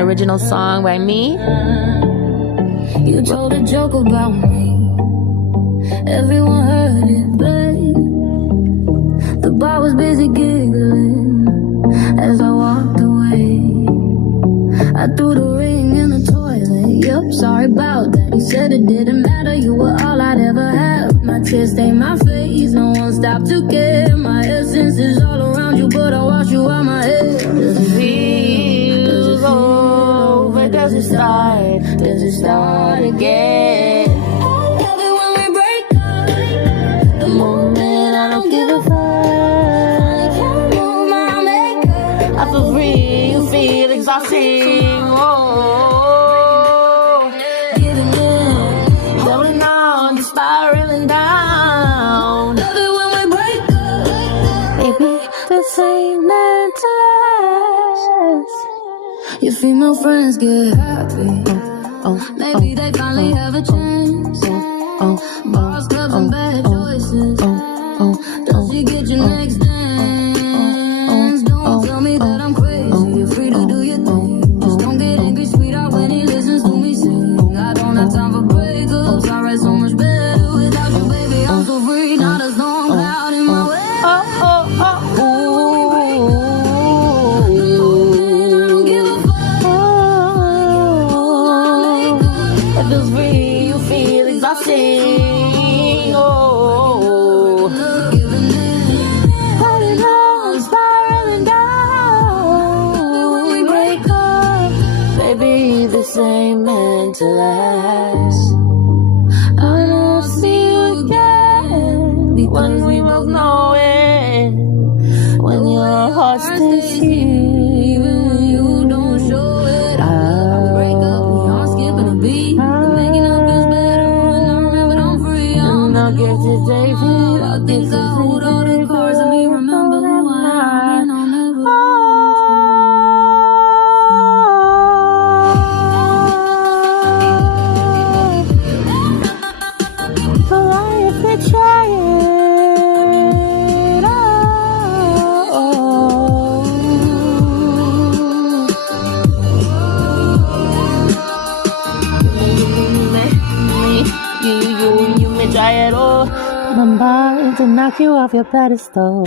original song by me. You told a joke about me. Everyone heard it, babe. The bar was busy giggling as I walked away. I threw the ring in the toilet. Yup, sorry about that. You said it didn't matter. You were all I'd ever have. My tears stained my face. No one stopped to care. My essence is all around you, but I wash you out my head. Does it feel over? Does it start? Does it start again? When we break up, the moment I don't give a fuck. I can't move my makeup. I feel free, you feel exhausting. Oh, Giving in. holding on, just spiraling down. Love it when we break up. Baby, this ain't meant to last. Your female friends get happy. Oh, Maybe they finally have a chance. Bars, clubs, and bad choices. Does she get your next dance? Don't tell me that I'm crazy. You're free to do your thing. Just don't get angry, sweetheart, when he listens to me sing. I don't have time for breakups. I write so much better without you, baby. I'm so free, not a storm cloud in my way. oh, oh, oh, I don't give a fuck. It feels free, you feel exhausting. Oh, Giving in. holding on, spiraling down. When we break up, Baby, this ain't meant to last. I'll see you again. When we both know it, when your heart stays here, Even when you don't show it, I break up and you're skipping a beat. Making up feels better when I remember I'm free. and I'll get to David. I think I hold all the cards and me remember who I am. And I'll never For life, we're trying. You may try it all. I'm about to knock you off your pedestal.